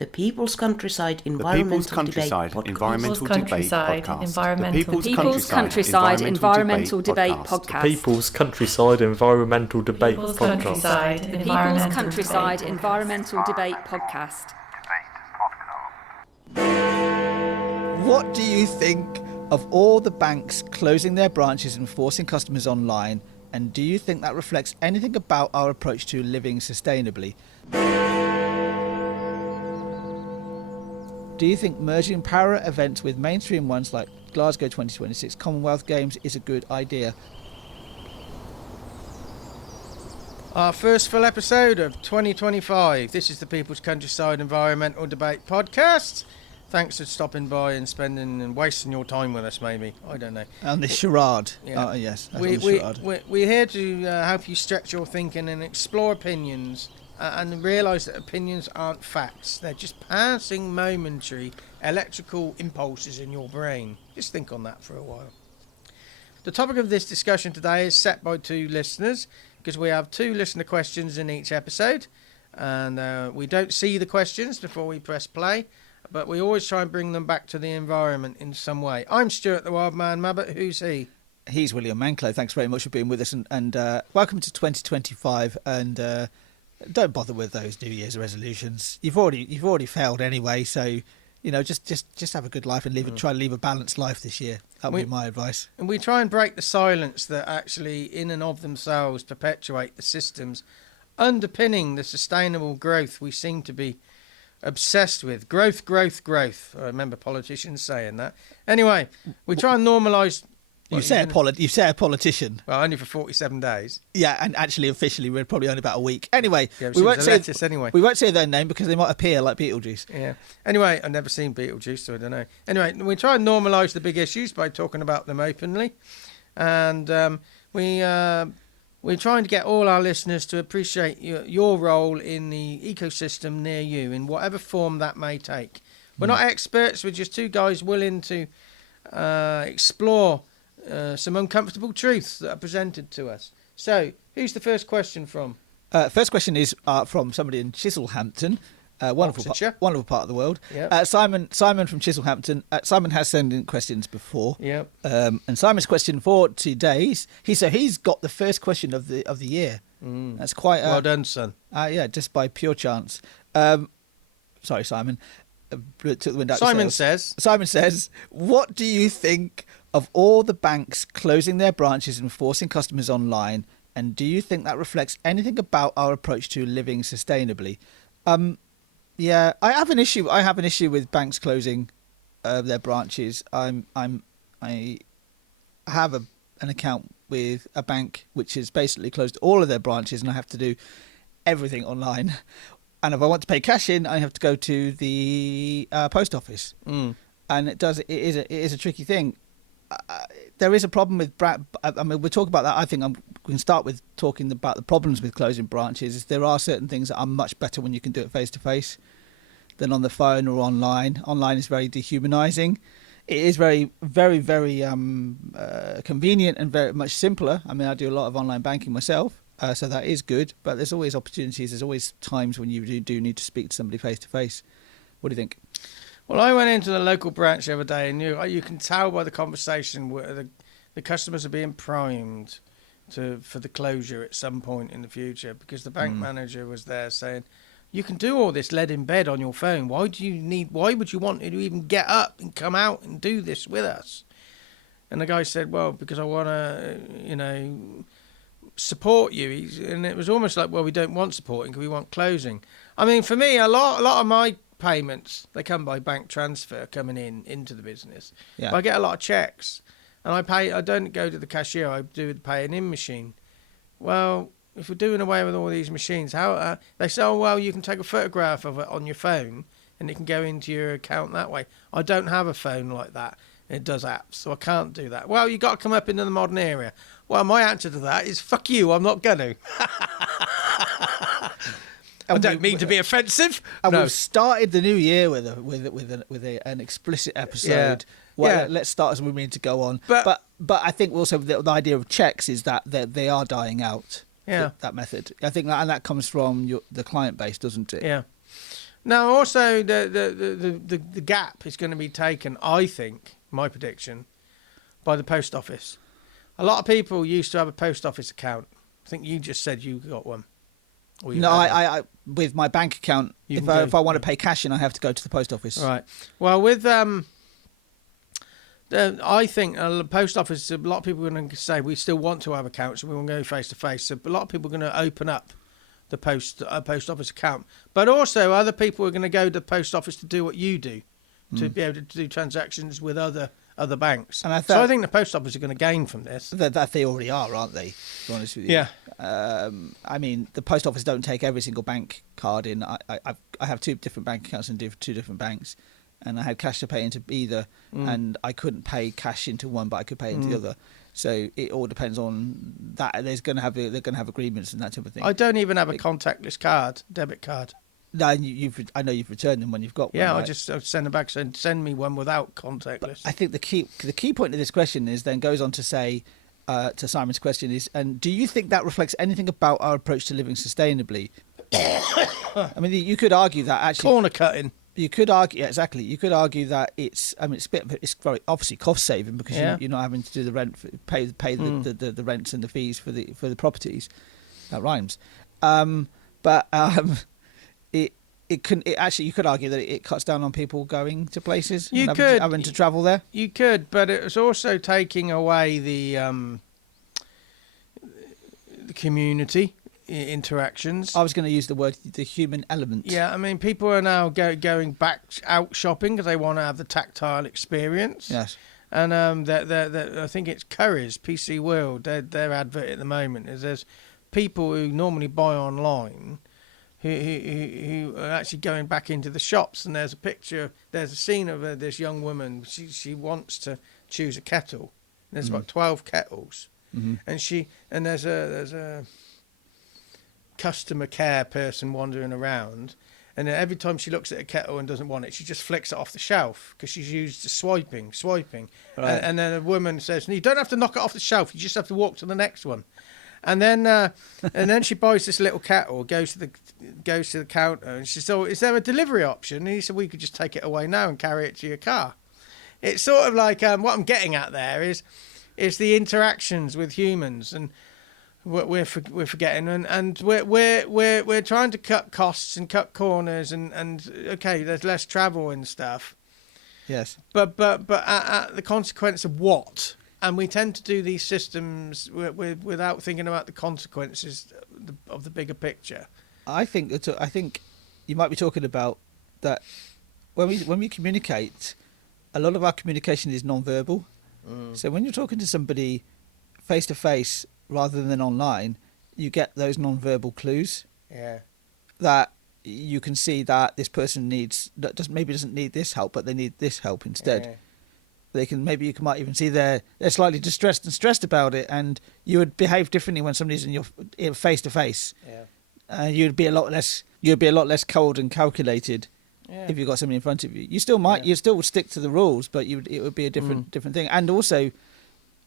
The People's Countryside The Environmental People's Countryside Debate Environmental Debate Podcast. The People's Countryside Environmental Debate Podcast. People's Countryside Environmental Debate Podcast. The People's Countryside Environmental Debate Podcast. What do you think of all the banks closing their branches and forcing customers online? And do you think that reflects anything about our approach to living sustainably? Do you think merging para events with mainstream ones like Glasgow 2026 Commonwealth Games is a good idea? Our first full episode of 2025. This is the People's Countryside Environmental Debate Podcast. Thanks for stopping by and spending and wasting your time with us, maybe. I don't know. And the charade. Yeah. Yes. We're here to help you stretch your thinking and explore opinions and realise that opinions aren't facts. They're just passing momentary electrical impulses in your brain. Just think on that for a while. The topic of this discussion today is set by two listeners, because we have two listener questions in each episode, and we don't see the questions before we press play, but we always try and bring them back to the environment in some way. I'm Stuart the Wild Man Mabbott. Who's he? He's William Manclow. Thanks very much for being with us, and welcome to 2025. And don't bother with those New Year's resolutions. You've already failed anyway, so just have a good life and try to leave a balanced life this year. That would be my advice. And we try and break the silence that actually, in and of themselves, perpetuate the systems underpinning the sustainable growth we seem to be obsessed with. Growth. I remember politicians saying that. Anyway, we try and normalise. You say a politician. Well, only for 47 days. Yeah, and actually, officially, we're probably only about a week. Anyway, we won't say We won't say their name because they might appear like Beetlejuice. Yeah. Anyway, I've never seen Beetlejuice, so I don't know. Anyway, we try and normalise the big issues by talking about them openly, and we're trying to get all our listeners to appreciate your role in the ecosystem near you, in whatever form that may take. We're not experts. We're just two guys willing to explore some uncomfortable truths that are presented to us. So, who's the first question from? First question is from somebody in Chiselhampton, Oxfordshire. Wonderful part of the world. Yep. Simon from Chiselhampton. Simon has sent in questions before. Yep. And Simon's question for today, he's got the first question of the year. That's quite well done, son. Yeah, just by pure chance. Sorry, Simon. Took the wind out Simon says, what do you think of all the banks closing their branches and forcing customers online, and do you think that reflects anything about our approach to living sustainably? Yeah, I have an issue with banks closing their branches. I have an account with a bank which has basically closed all of their branches, and I have to do everything online. And if I want to pay cash in, I have to go to the post office. And it is a tricky thing. There is a problem with. We'll talk about that. I think we can start with talking about the problems with closing branches. There are certain things that are much better when you can do it face to face than on the phone or online. Online is very dehumanizing. It is very, very, very convenient and very much simpler. I mean, I do a lot of online banking myself, so that is good. But there's always opportunities. There's always times when you do need to speak to somebody face to face. What do you think? Well, I went into the local branch the other day, and you can tell by the conversation where the customers are being primed for the closure at some point in the future, because the bank manager was there saying, you can do all this lead in bed on your phone. Why would you want to even get up and come out and do this with us? And the guy said, well, because I want to, support you. And it was almost like, well, we don't want supporting, we want closing. I mean, for me, a lot of my payments, they come by bank transfer coming into the business. Yeah. But I get a lot of checks, and I don't go to the cashier, I do the pay an in machine. Well, if we're doing away with all these machines, how they say, oh, well, you can take a photograph of it on your phone and it can go into your account that way. I don't have a phone like that. It does apps, so I can't do that. Well, you got to come up into the modern era. Well, my answer to that is, fuck you, I'm not going to. I don't mean to be offensive. And we've started the new year with an explicit episode. Yeah. Well, let's start as we mean to go on. But I think also the idea of checks is that they are dying out. Yeah. That method. I think that comes from the client base, doesn't it? Yeah. Now, also, the gap is going to be taken, I think, my prediction, by the post office. A lot of people used to have a post office account. I think you just said you got one. No, I with my bank account, if I want to pay cash in, I have to go to the post office. Right. Well, with I think the post office, a lot of people are going to say we still want to have accounts and we want to go face to face. So a lot of people are going to open up the post office account, but also other people are going to go to the post office to do what you do, to be able to do transactions with other banks. And so I think the post office are going to gain from this. That they already are, aren't they? To be honest with you. Yeah. I mean, the post office don't take every single bank card in. I have 2 different bank accounts in 2 different banks, and I had cash to pay into either, and I couldn't pay cash into one, but I could pay into the other. So it all depends on that. They're going to have agreements and that type of thing. I don't even have a contactless debit card. No, I know you've returned them when you've got one. Yeah, right? I send them back. Send me one without contactless. But I think the key point of this question is then goes on to say to Simon's question is, and do you think that reflects anything about our approach to living sustainably? I mean, you could argue that actually corner cutting. You could argue exactly. You could argue that it's it's very obviously cost saving because you're not having to do the rent, pay the rents and the fees for the properties. That rhymes. You could argue that it cuts down on people going to places. Having to travel there. You could, but it was also taking away the community interactions. I was going to use the word the human element. Yeah, I mean, people are now going back out shopping because they want to have the tactile experience. Yes. And I think it's Curry's PC World. Their advert at the moment is there's people who normally buy online who are actually going back into the shops, and there's a scene of this young woman. She wants to choose a kettle. There's about 12 kettles, and there's a customer care person wandering around, and then every time she looks at a kettle and doesn't want it, she just flicks it off the shelf because she's used to swiping. Right. And then a woman says, "No, you don't have to knock it off the shelf. You just have to walk to the next one." And then she buys this little kettle, goes to the counter, and she said, "Oh, is there a delivery option?" And he said, "We could just take it away now and carry it to your car." It's sort of like what I'm getting at there is the interactions with humans, and we're forgetting, and we're trying to cut costs and cut corners, and okay, there's less travel and stuff. Yes, but at the consequence of what? And we tend to do these systems without thinking about the consequences of the bigger picture. I think you might be talking about that when we communicate, a lot of our communication is non-verbal. So when you're talking to somebody face to face rather than online, you get those non-verbal clues. Yeah. That you can see that this person maybe doesn't need this help, but they need this help instead. Yeah. You might even see they're slightly distressed and stressed about it, and you would behave differently when somebody's in your face to face. Yeah. You'd be a lot less cold and calculated if you got somebody in front of you. You still might, you still would stick to the rules, but it would be a different thing. And also,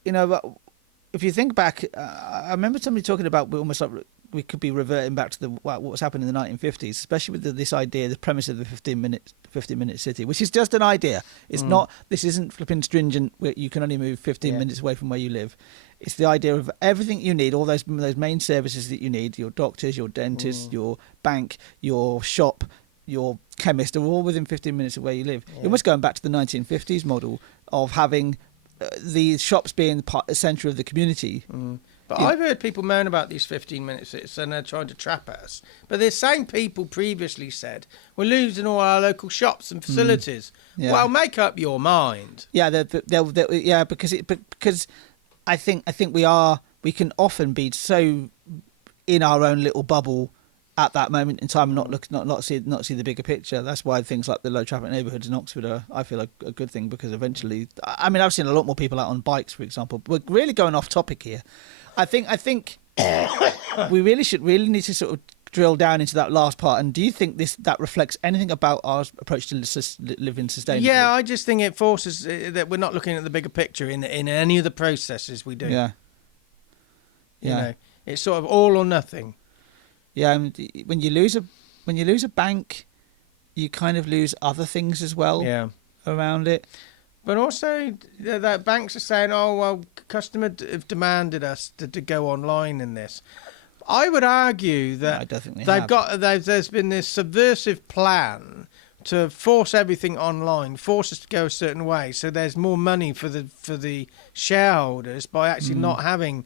if you think back, I remember somebody talking about almost like we could be reverting back to what was happening in the 1950s, especially with this idea, the premise of the 15-minute city, which is just an idea. It's not. This isn't flipping stringent. Where you can only move 15 minutes away from where you live. It's the idea of everything you need, all those main services that you need: your doctors, your dentist, your bank, your shop, your chemist, are all within 15 minutes of where you live. You're almost going back to the 1950s model of having the shops being the centre of the community. But I've heard people moan about these 15 minutes and they're trying to trap us. But the same people previously said, we're losing all our local shops and facilities. Yeah. Well, make up your mind. Yeah, because I think we can often be so in our own little bubble at that moment in time and not see the bigger picture. That's why things like the low traffic neighbourhoods in Oxford are, I feel, a good thing, because eventually, I mean, I've seen a lot more people out on bikes, for example. We're really going off topic here. I think we really need to sort of drill down into that last part. And do you think that reflects anything about our approach to living sustainably? Yeah, I just think it forces that we're not looking at the bigger picture in any of the processes we do. Yeah. You know, it's sort of all or nothing. Yeah, and when you lose a bank, you kind of lose other things as well around it. But also, that banks are saying, "Oh well, customers have demanded us to go online in this." I would argue that I don't think there's been this subversive plan to force everything online, force us to go a certain way, so there's more money for the shareholders by actually not having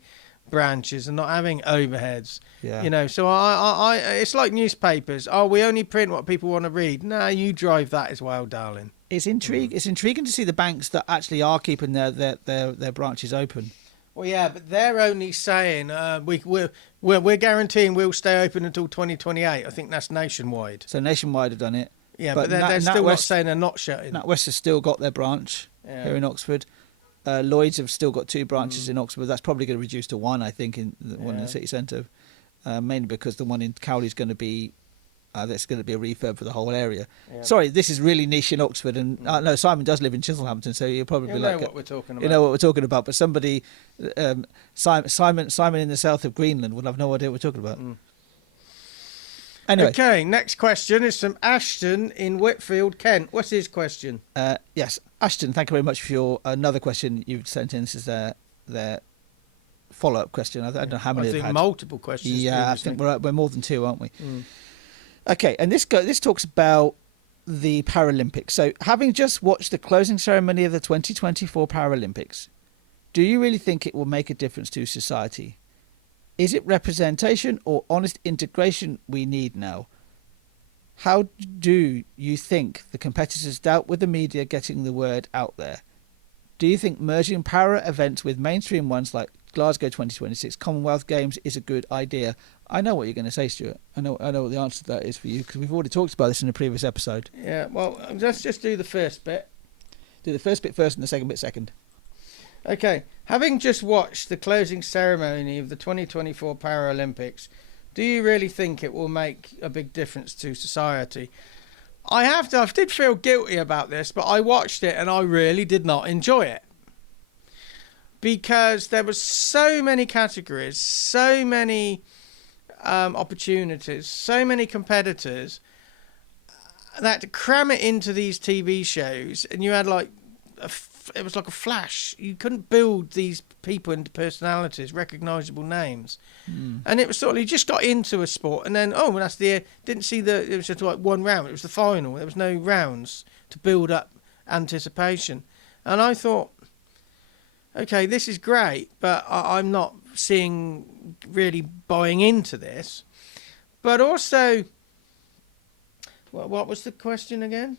branches and not having overheads. Yeah. You know, so I it's like newspapers. Oh, we only print what people want to read. No, you drive that as well, darling. It's intriguing to see the banks that actually are keeping their branches open. Well, yeah, but they're only saying we're guaranteeing we'll stay open until 2028. I think that's nationwide. So Nationwide have done it. Yeah, but they're still not saying they're not shutting. NatWest has still got their branch here in Oxford. Lloyd's have still got 2 branches in Oxford. That's probably going to reduce to 1, I think, in the one in the city centre, mainly because the one in Cowley is going to be that's going to be a refurb for the whole area. Yeah. Sorry, this is really niche in Oxford, and no, Simon does live in Chiselhampton, so you'll probably know what we're talking about. You know what we're talking about, but somebody, Simon in the south of Greenland would have no idea what we're talking about. Anyway. Okay, next question is from Ashton in Whitfield, Kent. What's his question? Yes, Ashton, thank you very much for your another question you've sent in. This is their follow-up question. I don't know how many. I think multiple questions. Yeah, I think we're more than 2, aren't we? Okay, and this talks about the Paralympics. So, having just watched the closing ceremony of the 2024 Paralympics, do you really think it will make a difference to society? Is it representation or honest integration we need now? How do you think the competitors dealt with the media getting the word out there? Do you think merging para events with mainstream ones like Glasgow 2026 Commonwealth Games is a good idea? I know what you're going to say, Stuart. I know what the answer to that is for you, because we've already talked about this in a previous episode. Yeah, well, let's just do the first bit. Do the first bit first and the second bit second. Okay, having just watched the closing ceremony of the 2024 Paralympics, do you really think it will make a big difference to society? I did feel guilty about this, but I watched it and I really did not enjoy it. Because there were so many categories, so many opportunities, so many competitors, that to cram it into these TV shows, and you had it was like a flash. You couldn't build these people into personalities, recognisable names. And it was sort of, you just got into a sport and then, didn't see it was just like one round. It was the final. There was no rounds to build up anticipation. And I thought, okay, this is great, but I'm not really buying into this. But also, what was the question again?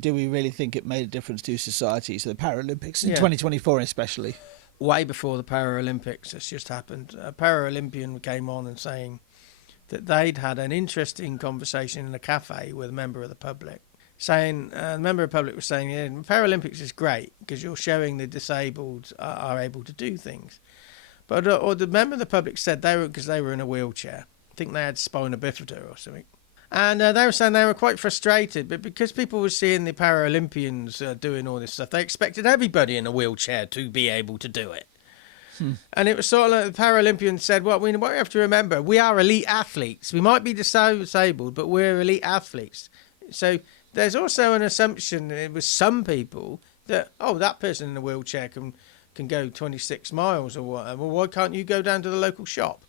Do we really think it made a difference to society? So the Paralympics in 2024 especially. Way before the Paralympics, it's just happened. A Paralympian came on and saying that they'd had an interesting conversation in a cafe with a member of the public. The member of the public was saying, Paralympics is great because you're showing the disabled are able to do things. But or the member of the public said because they were in a wheelchair. I think they had spina bifida or something. And they were saying they were quite frustrated, but because people were seeing the Paralympians doing all this stuff, they expected everybody in a wheelchair to be able to do it. And it was sort of like the Paralympians said, what we have to remember, we are elite athletes. We might be disabled, but we're elite athletes. So there's also an assumption with some people that, that person in a wheelchair can go 26 miles or whatever. Well, why can't you go down to the local shop?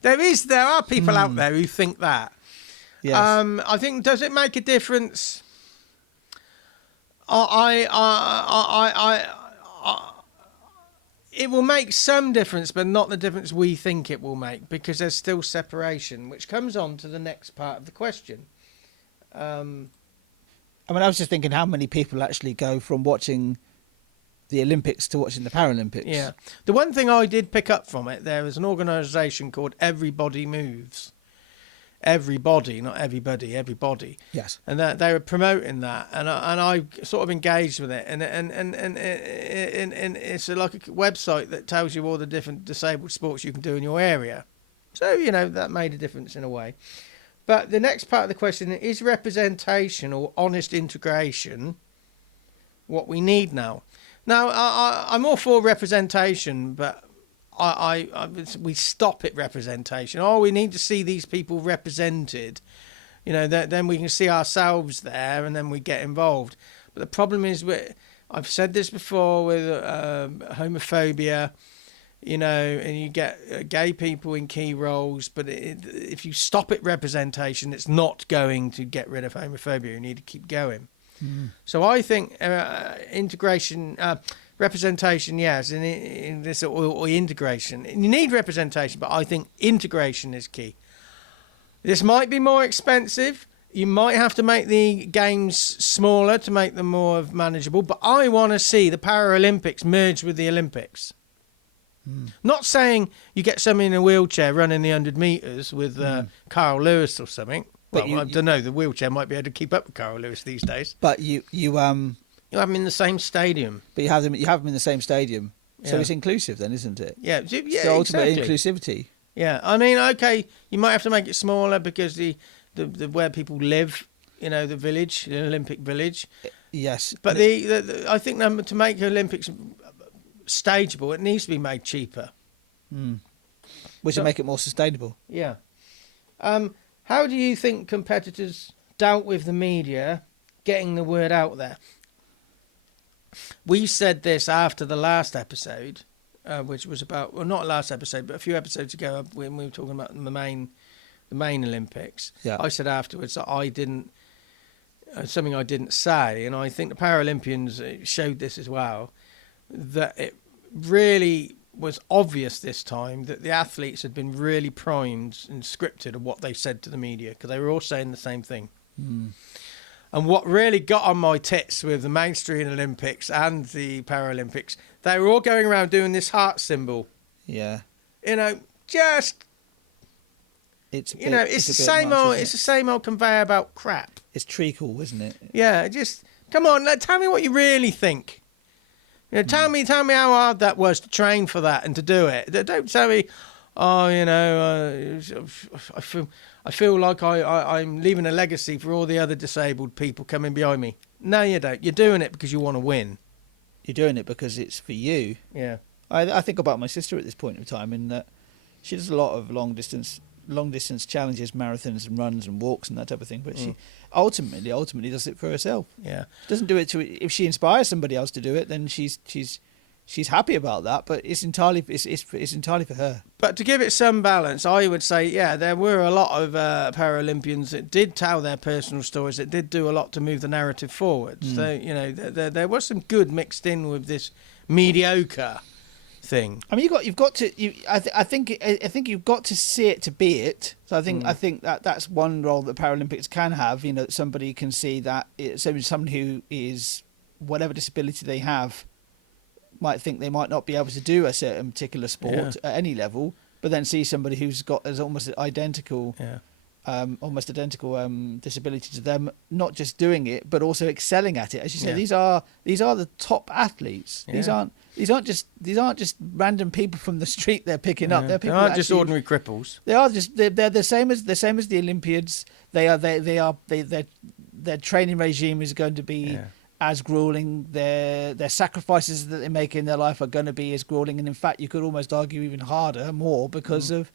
There are people out there who think that. Yes. I think, does it make a difference? It will make some difference, but not the difference we think it will make, because there's still separation, which comes on to the next part of the question. I was just thinking how many people actually go from watching the Olympics to watching the Paralympics. Yeah. The one thing I did pick up from it, there is an organisation called Everybody Moves. Everybody, not everybody, everybody. Yes. And that they were promoting that, and I sort of engaged with it, and it's like a website that tells you all the different disabled sports you can do in your area. So that made a difference in a way. But the next part of the question is representation or honest integration what we need now. Now I'm all for representation, but we stop at representation. We need to see these people represented. then we can see ourselves there, and then we get involved. But the problem is, I've said this before with homophobia, and you get gay people in key roles, but if you stop at representation, it's not going to get rid of homophobia. You need to keep going. So I think integration, representation, yes, in this or integration. You need representation, but I think integration is key. This might be more expensive. You might have to make the games smaller to make them more manageable, but I want to see the Paralympics merge with the Olympics. Not saying you get somebody in a wheelchair running the 100 metres with Carl Lewis or something. Well, I don't know. The wheelchair might be able to keep up with Carl Lewis these days. But you have them in the same stadium. But you have them in the same stadium, so Yeah. it's inclusive then, isn't it? Yeah, So ultimately, exactly. inclusivity. Yeah, I mean, okay, you might have to make it smaller because the where people live, the village, the Olympic village. Yes, But I think to make Olympics stageable, it needs to be made cheaper. which will make it more sustainable. Yeah. How do you think competitors dealt with the media getting the word out there? We said this after the last episode, which was about, well, not last episode, but a few episodes ago when we were talking about the main Olympics. Yeah. I said afterwards that I didn't, something I didn't say, and I think the Paralympians showed this as well, that it really was obvious this time that the athletes had been really primed and scripted of what they said to the media, because they were all saying the same thing. And what really got on my tits with the mainstream Olympics and the Paralympics, they were all going around doing this heart symbol. Yeah. Just, It's a bit, it's the a bit same much, old, isn't it's the it? same old conveyor belt crap. It's treacle, isn't it? Yeah, just come on, tell me what you really think. Tell me how hard that was to train for that and to do it. Don't tell me, I feel like I'm leaving a legacy for all the other disabled people coming behind me. No, you don't. You're doing it because you want to win. You're doing it because it's for you. Yeah. I think about my sister at this point in time, in that she does a lot of long distance challenges, marathons and runs and walks and that type of thing. But she ultimately does it for herself. Yeah. She doesn't do it if she inspires somebody else to do it, then she's happy about that. But it's entirely for her. But to give it some balance, I would say, yeah, there were a lot of Paralympians that did tell their personal stories, that did do a lot to move the narrative forward. So, there was some good mixed in with this mediocre thing. I mean, I think you've got to see it to be it. So I think that's one role that Paralympics can have. Somebody can see that someone who is whatever disability they have might think they might not be able to do a certain particular sport at any level, but then see somebody who's got as almost identical disability to them, not just doing it but also excelling at it. As you say, these are the top athletes. Yeah. These aren't just random people from the street they're picking up. They're They people aren't just ordinary cripples. they're the same as the Olympiads. Their training regime is going to be as grueling. Their sacrifices that they make in their life are going to be as grueling, and in fact you could almost argue even harder, more because of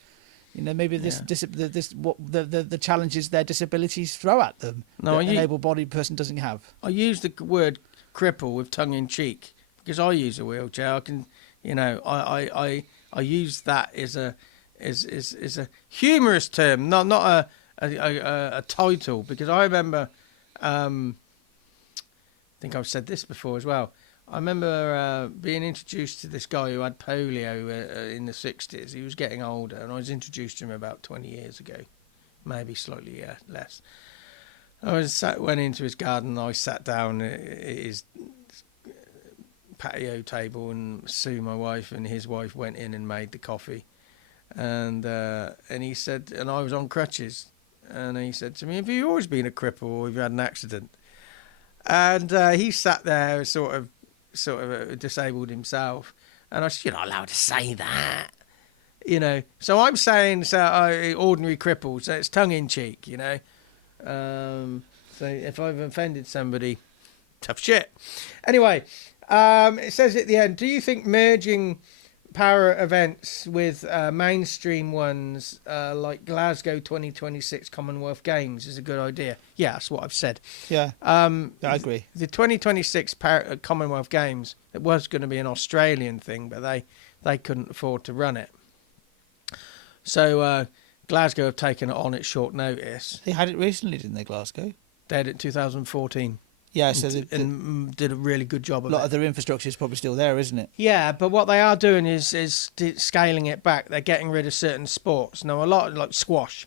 maybe the challenges their disabilities throw at them that an able-bodied person doesn't have. I use the word cripple with tongue in cheek because I use a wheelchair. I can, I use that as a humorous term, not a title, because I remember. I think I've said this before as well. I remember being introduced to this guy who had polio in the 60s. He was getting older, and I was introduced to him about 20 years ago, maybe slightly less. Went into his garden, and I sat down at his patio table, and Sue, my wife, and his wife went in and made the coffee. And he said, and I was on crutches, and he said to me, "Have you always been a cripple, or have you had an accident?" And he sat there sort of disabled himself, and I said, "You're not allowed to say that," So I'm saying ordinary cripples. So it's tongue in cheek, So if I've offended somebody, tough shit. Anyway, it says at the end, do you think merging para events with mainstream ones like Glasgow 2026 Commonwealth Games is a good idea. Yeah, that's what I've said. Yeah, I agree. The 2026 Commonwealth Games, it was going to be an Australian thing, but they couldn't afford to run it. So Glasgow have taken it on at short notice. They had it recently, didn't they, Glasgow? They had it in 2014. Yeah, so and did a really good job of it. A lot of their infrastructure is probably still there, isn't it? Yeah, but what they are doing is scaling it back. They're getting rid of certain sports. Now, a lot like squash.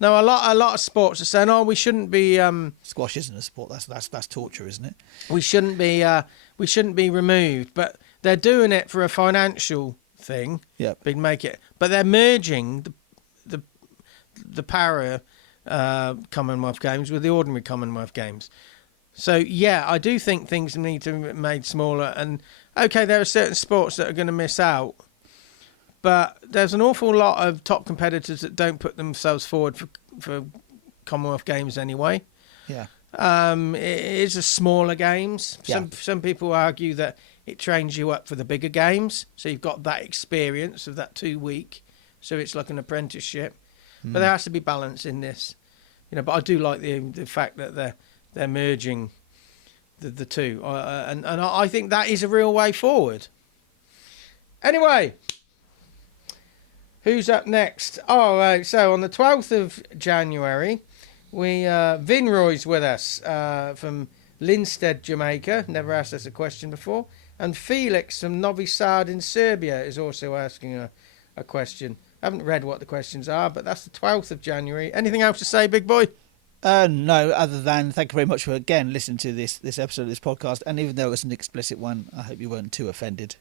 Now, a lot of sports are saying, "Oh, we shouldn't be." Squash isn't a sport. That's torture, isn't it? We shouldn't be removed. But they're doing it for a financial thing. Yeah. But they're merging the para Commonwealth Games with the ordinary Commonwealth Games. So, yeah, I do think things need to be made smaller. And, okay, there are certain sports that are going to miss out. But there's an awful lot of top competitors that don't put themselves forward for Commonwealth Games anyway. Yeah. It is a smaller games. Yeah. Some people argue that it trains you up for the bigger games. So you've got that experience of that 2 week. So it's like an apprenticeship. But there has to be balance in this. But I do like the fact that they're merging the two, and I think that is a real way forward. Anyway, who's up next? Oh, right. So on the 12th of January, Vinroy's with us from Linstead, Jamaica. Never asked us a question before. And Felix from Novi Sad in Serbia is also asking a question. I haven't read what the questions are, but that's the 12th of January. Anything else to say, big boy? No, other than thank you very much for, again, listening to this episode of this podcast. And even though it was an explicit one, I hope you weren't too offended.